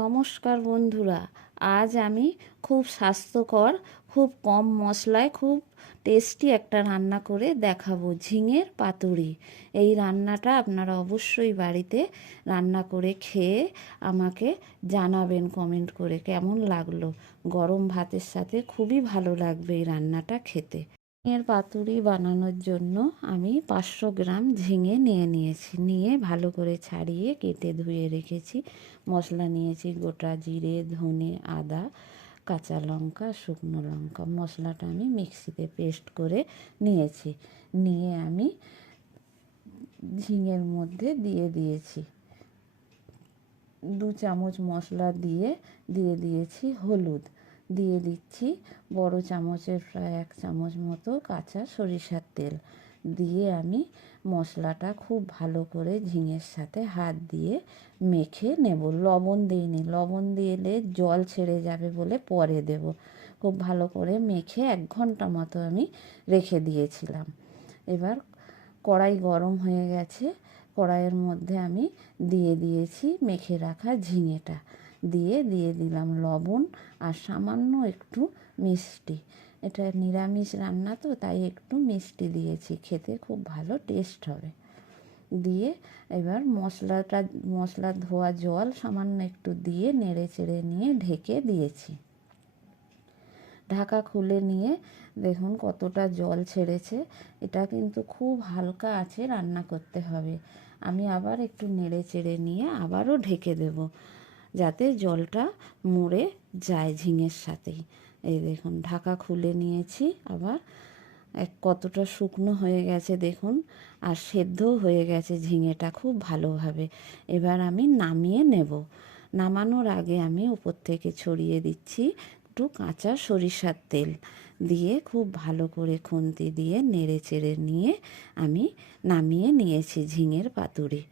নমস্কার বন্ধুরা, আজ আমি খুব স্বাস্থ্যকর, খুব কম মশলায় খুব টেস্টি একটা রান্না করে দেখাবো, ঝিঙের পাতুরি। এই রান্নাটা আপনারা অবশ্যই বাড়িতে রান্না করে খেয়ে আমাকে জানাবেন কমেন্ট করে কেমন লাগলো। গরম ভাতের সাথে খুবই ভালো লাগবে এই রান্নাটা খেতে। ঝিঙের পাতুরি বানানোর জন্য আমি 500 গ্রাম ঝিঙে নিয়ে ভালো করে ছাড়িয়ে কেটে ধুয়ে রেখেছি। মশলা নিয়েছি গোটা জিরে, ধনে, আদা, কাঁচা লঙ্কা, শুকনো লঙ্কা। মশলাটা আমি মিক্সিতে পেস্ট করে নিয়েছি। নিয়ে আমি ঝিঙের মধ্যে দিয়ে দিয়েছি 2 চামচ মশলা, দিয়ে দিয়েছি হলুদ, দিয়ে দিচ্ছি বড় চামচের প্রায় 1 চামচ মতো কাঁচা সরিষার তেল। দিয়ে আমি মশলাটা খুব ভালো করে ঝিঙের সাথে হাত দিয়ে মেখে নেব। লবণ দিইনি, লবণ দিলে জল ছেড়ে যাবে বলে পরে দেব। খুব ভালো করে মেখে 1 ঘন্টা মতো আমি রেখে দিয়েছিলাম। এবার কড়াই গরম হয়ে গেছে, কড়াইয়ের মধ্যে আমি দিয়ে দিয়েছি মেখে রাখা ঝিঙেটা, দিয়ে দিলাম লবণ আর সামান্য একটু মিষ্টি। এটা নিরামিষ রান্না তো, তাই একটু মিষ্টি দিয়েছি, খেতে খুব ভালো টেস্ট হবে। দিয়ে এবার মশলা ধোয়া জল সামান্য একটু দিয়ে নেড়ে চেড়ে নিয়ে ঢেকে দিয়েছি। ঢাকা খুলে নিয়ে দেখুন কতটা জল ছেড়েছে। এটা কিন্তু খুব হালকা আছে রান্না করতে হবে। আমি আবার একটু নেড়ে চেড়ে নিয়ে আবারও ঢেকে দেব, যাতে জলটা মরে যায় ঝিঙের সাথেই। এই দেখুন ঢাকা খুলে নিয়েছি, আবার কতটা শুকনো হয়ে গেছে দেখুন, আর সেদ্ধও হয়ে গেছে ঝিঙেটা খুব ভালোভাবে। এবার আমি নামিয়ে নেব। নামানোর আগে আমি উপর থেকে ছড়িয়ে দিচ্ছি একটু কাঁচা সরিষার তেল, দিয়ে খুব ভালো করে খুন্তি দিয়ে নেড়ে চেড়ে নিয়ে আমি নামিয়ে নিয়েছি ঝিঙের পাতুরি।